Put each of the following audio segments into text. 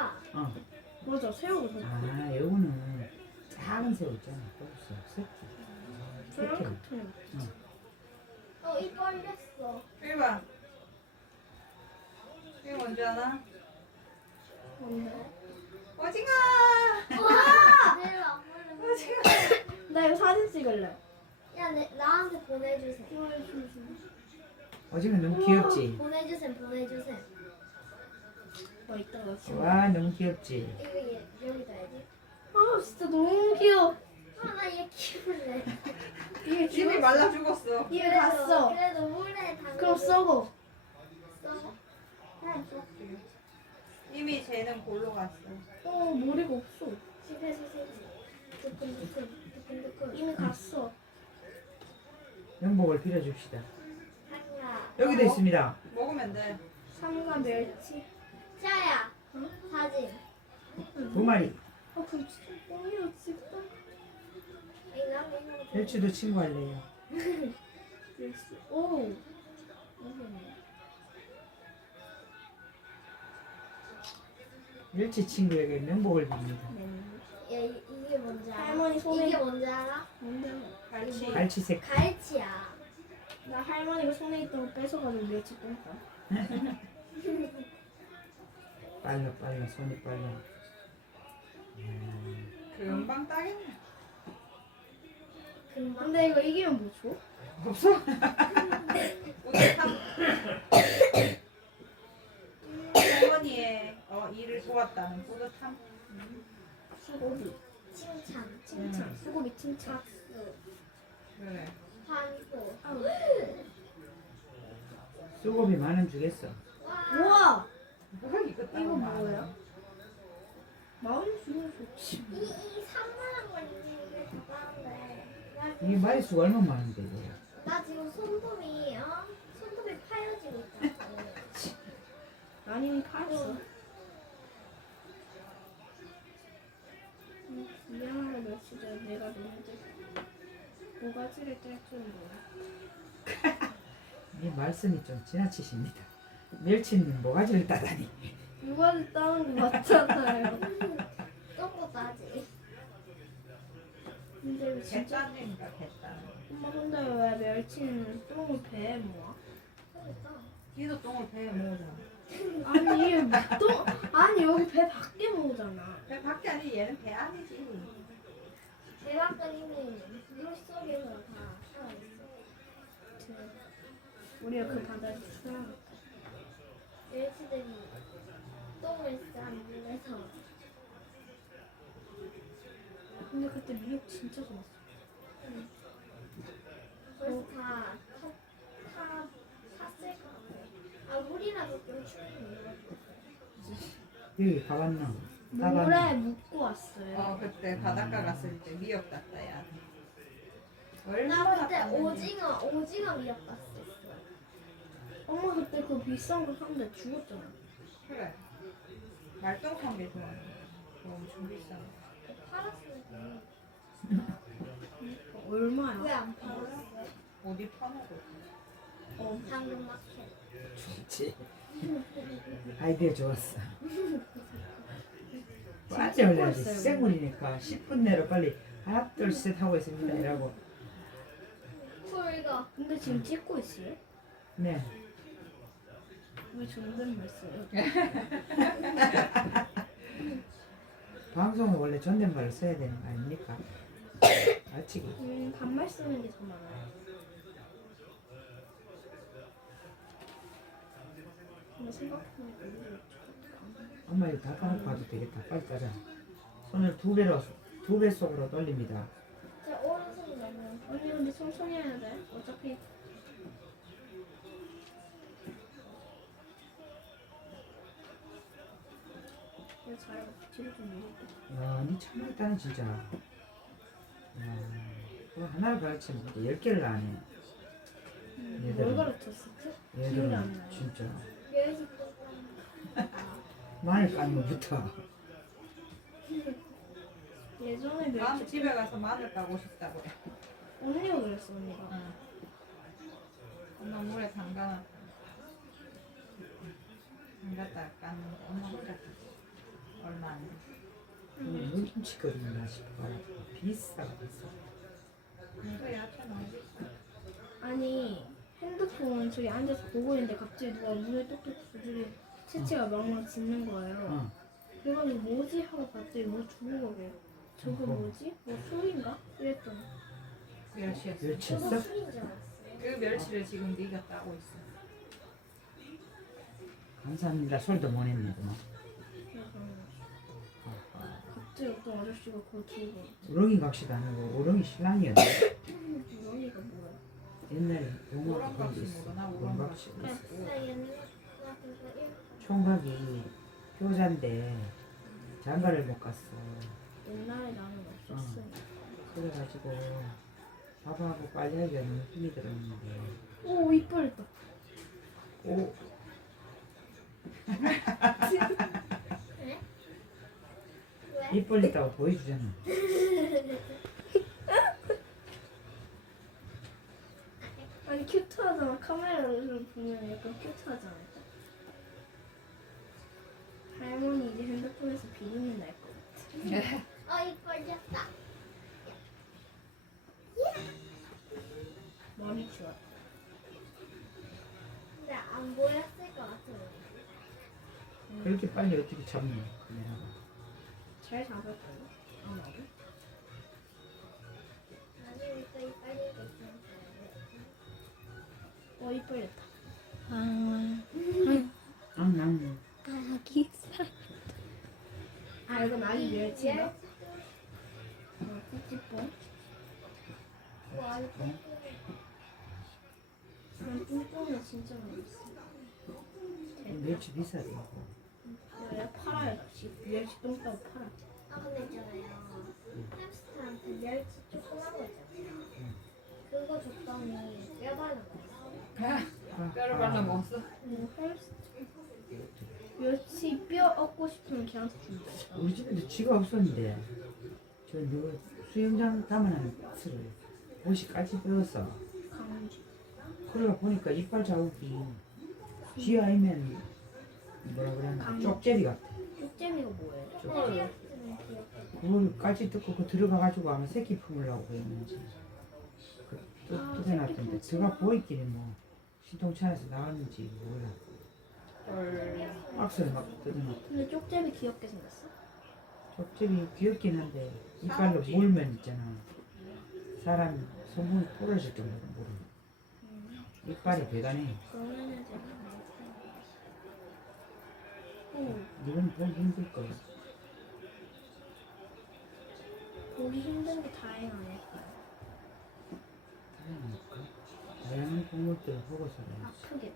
아, 어. 맞아 새우가 아, 요거는 작은 새우 있잖아. 없어. 새끼. 프랑크톤 어, 입 벌렸어. 1번. 이거 뭔지 아나? 뭔데? 오징어! 와! 내일 안 벌려. 오징어! 나 이거 사진 찍을래 야, 내, 나한테 보내주세요. 오징어 너무 귀엽지? 보내주세요, 보내주세요. 와, 너무 귀엽지? 이거 얘, 여기다 해야지. 아 진짜 너무 귀여워 아, 나 얘 키울래. 이게 입이 귀여워 말라 죽었어. 이게 갔어 그래도 물에 담가. 그럼 썩어 써. 그럼 쏙지. 이미 쟤는 골로 갔어. 어 머리가 없어 집에서 세지. 두근두근, 두근두근. 이미 갔어 명복을 빌어줍시다. 여기도 있습니다. 먹으면 돼. 삼과 멸치 자야, 사진. 두 마리. 아 그럼 진짜 뻥이야 진짜. 멸치도 친구 할래요. 멸치 오 멸치 친구에게 명복을 빕니다. 야, 이, 이게 뭔지 알아? 할머니 손에- 이게 뭔지 알아? 뭔데 갈치. 갈치색. 갈치야. 나 할머니가 손에 있던 거 뺏어가지고 멸치 뺐다 빨라, 빨라, 손이 빨라. 음, 금방 따겠네. 금방. 근데 이거 이기면 뭐 줘? 없어? 우대탕. 할머니의 어, 일을 도왔다는 뿌듯함. 수고비 칭찬. 칭찬 음. 수고비 칭찬 박수. 그래. 아우. 수고비 만 원 주겠어. 와. 우와 뭐 이거. 뭐야? 마음 주면 좋지 이, 이 3만원 걸리는 게 대단한데. 나, 이게 마리수가 얼마 많은데, 이거. 나 지금 손톱이, 어? 손톱이 파여지고. 난 이미 팔았어 음, 미안하다 멸치자 내가 너한테 모가지를 뗄 줄은 몰라 이 말씀이 좀 지나치십니다. 멸치는 모가지를 따다니. 모가지 따는 거 맞잖아요 똥꼬 따지. 근데 왜 진짜 개딴. 엄마 근데 왜 멸치는 똥을 배에 모아? 니도 똥을 배에 모으잖아. 아니 똥 아니 여기 배 밖에 모으잖아 배 밖에 아니 얘는 배 안이지. 대박은 이미 물속에서 다 살아있어. 우리가 그 바다에서 수영 멸치들이 똥을 싼 물에서. 근데 그때 미역 진짜 좋았어 벌써 다, 타, 타, 탔을 것 같아. 아, 물이라도 좀 충분히 여기 가봤나? 물에? 묻고 왔어요 어 그때 바닷가 갔을 때 미역 땄다 야. 나 얼마나 그때 땄는지. 오징어, 오징어 미역 봤었어. 엄마 그때 그 비싼 거 샀는데 죽었잖아 그래. 말똥한 게 좋아. 엄청 비싸. 팔았으니까. 얼마야? 왜 안 팔았어? 어디 파먹어? 어, 당근 마켓. 좋지. 아이디어 좋았어. 빨리 올려야지. 생물이니까 10분 내로 빨리 하나, 둘, 셋 하고 있습니다. 이라고. 쿨거. 근데 지금 찍고 있어요? 네. 왜 존댓말 써요? 방송은 원래 존댓말을 써야 되는 거 아닙니까? 알치기. 음 반말 쓰는 게 더 많아요 근데 생각해보니까 이게 엄마 이거 다 까먹고 가도 되겠다. 빨리 까자. 손을 두 배로, 두 배 속으로 돌립니다. 제 오른손 너무. 언니 근데 천천히 해야 돼 어차피 잘 뒤로 좀 야, 니 참말다는 진짜. 야, 그거 하나를 가르치면 열 개를 안 해. 뭘 얘들은, 가르쳤었지? 기억이 안 얘들은 나요. 진짜. 마늘 까는 것부터. 예전에 다음 멸치 집에 가서 마늘 까고 싶다고 해. 언니가 그랬어 언니가 응. 엄마 물에 담가놨다. 담갔다 깠는데 엄마 혼자 깠어. 얼마 안 돼. 음, 눈치거든요 싶어가지고 비싸가 비싸 또 야채 너무 비싸. 아니 핸드폰 저기 앉아서 보고 있는데 갑자기 누가 문을 똑똑 두드리 채채가 막막 짖는 거예요. 어. 그래가지고 뭐지 하고 봤더니 뭐 주는 거예요. 저거 어허. 뭐지? 뭐 술인가? 이랬더니 멸치였어. 멸치였어? 저도 술인 줄 알았어요. 그 멸치를 지금 네가 따고 있어. 감사합니다 솔도 못 했네 그만 갑자기 어떤 아저씨가 그걸 들고 우렁이 각시도 아니고 우렁이 신랑이었네 이런이가 뭐야? 옛날에 우렁 그런 게 각시 있어? 우렁 각시. 읽 총각이 효자인데 장가를 못 갔어 옛날에 나는 없었으니까. 그래가지고 밥하고 빨래하기가 너무 힘이 들었는데 오 이빨 오 왜? 입 벌렸다고 보여주잖아 아니 큐트하잖아 카메라를 보면 약간 큐트하잖아 할머니 이제 핸드폰에서 비린내 날거 같아 어, 이 걸렸다. 머리 좋아 근데 안 보였을 것 같아요. 그렇게 빨리 어떻게 잡냐 카메라가 잘 잡았어요. 아마도 나중에 또 이빨이 있으면 어 이빨렸다 앙앙 아 이거 나이 멸치인가? 멸치. 어 찌찌뽕? 와, 이거 뽕뽕이 진짜 맛있어. 멸치 비싸대 내가 팔아요 다시 멸치 똥 따고 팔아 아 근데 있잖아요. 햄스터한테 멸치 조그만 거 있잖아요. 그거 줬더니 뼈 발라 먹었어. 뼈를 발라 먹었어. 음, 햄스터 멸치 뼈 얻고 싶으면 걔한테 준대 우리 집에도 쥐가 없었는데 저너 수영장 담아놓은 박스를 옷이까지 강아지 그러다 보니까 이빨 자국이 쥐 아니면 뭐라 그러나 쪽제비 같아. 쪽제비가 뭐예요? 그걸까지 뜯고 그 들어가가지고 아마 새끼 품으려고 그랬는지. 그 뜯- 아, 뜯어놨던데. 새끼 들어가 보이길래 뭐 신통차에서 나왔는지 몰라. 헐. 박스를 막 뜯어놨 근데 쪽제비 귀엽게 생겼어? 쪽제비 귀엽긴 한데 이빨로 물면 있잖아. 사람 손목이 부러질 정도로 음. 이빨이 대단해. 그러면은 제 이건 보기 힘들 거야 보기 힘든 게 다행 아닐까요? 다행이니까? 다양한 동물들을 보고서 아프게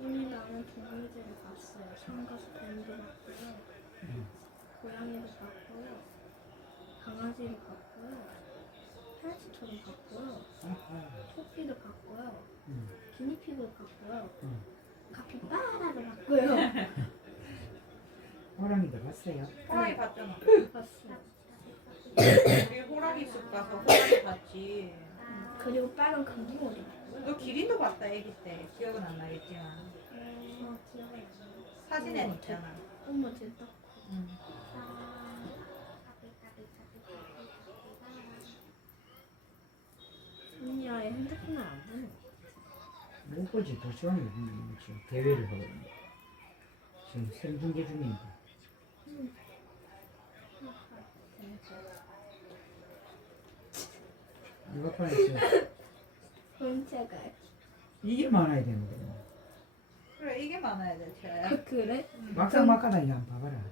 오늘 나는 동물들을 봤어요. 상가서 뱀도 봤고요. 응. 고양이도 봤고요. 강아지를 봤고요 토끼도 봤고요 응. 기니피그도 봤고요 응. 카피바라도 봤고요 호랑이도 봤어요 호랑이 봤잖아. 봤어요 우리 호랑이 숲 가서 호랑이 봤지. 그리고 빨간 금붕어도 봤고요 너 기린도 봤다 애기 때. 기억은 안 나겠지만. 어, 기억이 사진엔 있잖아. 엄마 됐다 응. 언니 아예 핸드폰을 안 보네 못 보지 도시원에 보면 지금 대회를 하고 있는데 지금 생중계 중인데 누가 빨리 지금 본체가 이게 많아야 되는데 뭐. 그래 이게 많아야 돼. 쟤. 아 그래? 막상 막하다 이거 한번 봐봐라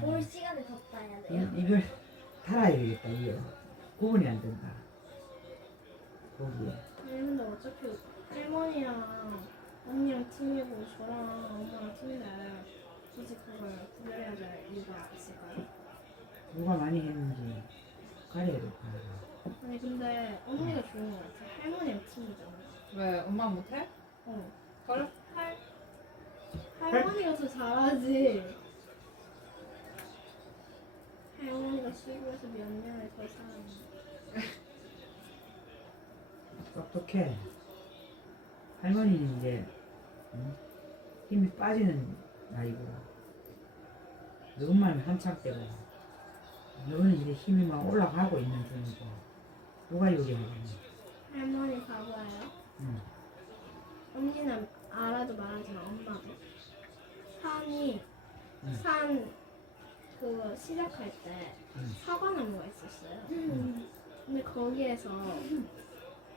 볼 야, 시간을 더 따야 돼요. 이, 이걸 달아야 되겠다 이거 구분이 안 된다 근데 어차피 할머니랑 언니랑 팀이고 저랑 엄마랑 팀인데 굳이 그걸 구별해야 될 이유가 있을까요? 누가 많이 했는지 가려야 아니 근데 언니가 좋은 거 같아. 할머니랑 팀이잖아. 왜? 엄마 못해? 어. 헐? 할? 할머니가 더 잘하지. 할머니가 시골에서 몇 년을 더 살았는데 똑똑해 할머니는 이제 응? 힘이 빠지는 나이고 너만 한참 때고 너는 이제 힘이 막 올라가고 있는 중이고 누가 요리하겠니? 할머니 바보예요. 응. 언니는 알아도 말하지만 엄마도 산이 응. 산 그거 시작할 때 응. 사과 나무가 있었어요. 음. 근데 거기에서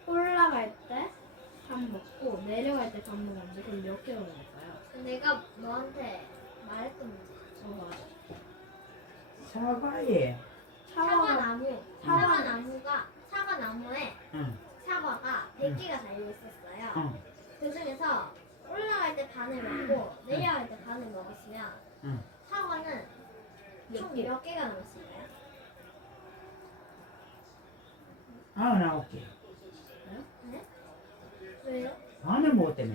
올라갈 때 밥 먹고 내려갈 때 밥 먹었는데 그걸 몇 개월 먹을까요? 내가 너한테 말했던 거. 저거 알아. 사과에 사과나무. 사과. 사과 나무가 사과 나무에 응. 사과가 100개가 달려 있었어요. 응. 그 중에서 올라갈 때 반을 먹고 내려갈 때 반을 먹었으면 응. 사과는 총 몇 개가 남았을까요? 아흔아홉 개 네? 왜요? 반을 먹었다며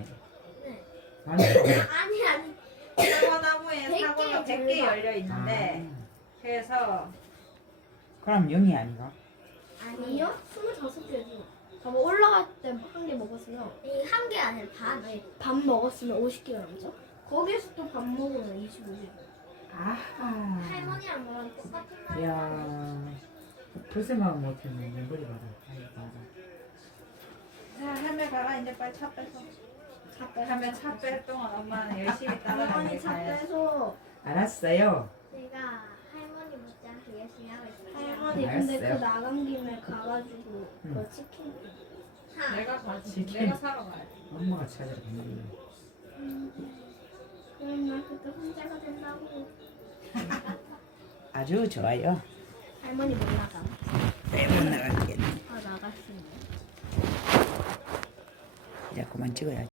네. 반을 아니 아니. 사과나무에 백 사과가 개의 100개 절반. 열려 있는데 아, 그래서 그럼 영이 아닌가? 아니요? 25개죠. 밥 올라갈 때 한 개 먹었으면 이한 개 아니라 반. 아니 밥 먹었으면 50개가 남죠? 거기에서 또 밥 먹으면 25개. 아하 할머니랑 너랑 똑같은 말이야. 야그 생각 못했네 내 머리 봐라 아이고 봐라 자 할매 가라. 이제 빨리 차 빼서. 차 빼서 할매 차뺄 동안 엄마는 열심히 할머니 따라가게 차 가야지 빼서. 알았어요. 내가 할머니 못지않게 열심히 하고 있어요. 할머니 근데 알았어요. 그 나간 김에 가가지고 응. 그 치킨. 하. 내가 가지. 치킨. 내가 사러 가야지 엄마가 찾으러 간대 그럼 나 그때 혼자가 된다고. 아주 좋아요. 할머니 못 나가. 못 나가겠네. 아 나갈 수 있네 లేక మంచిగా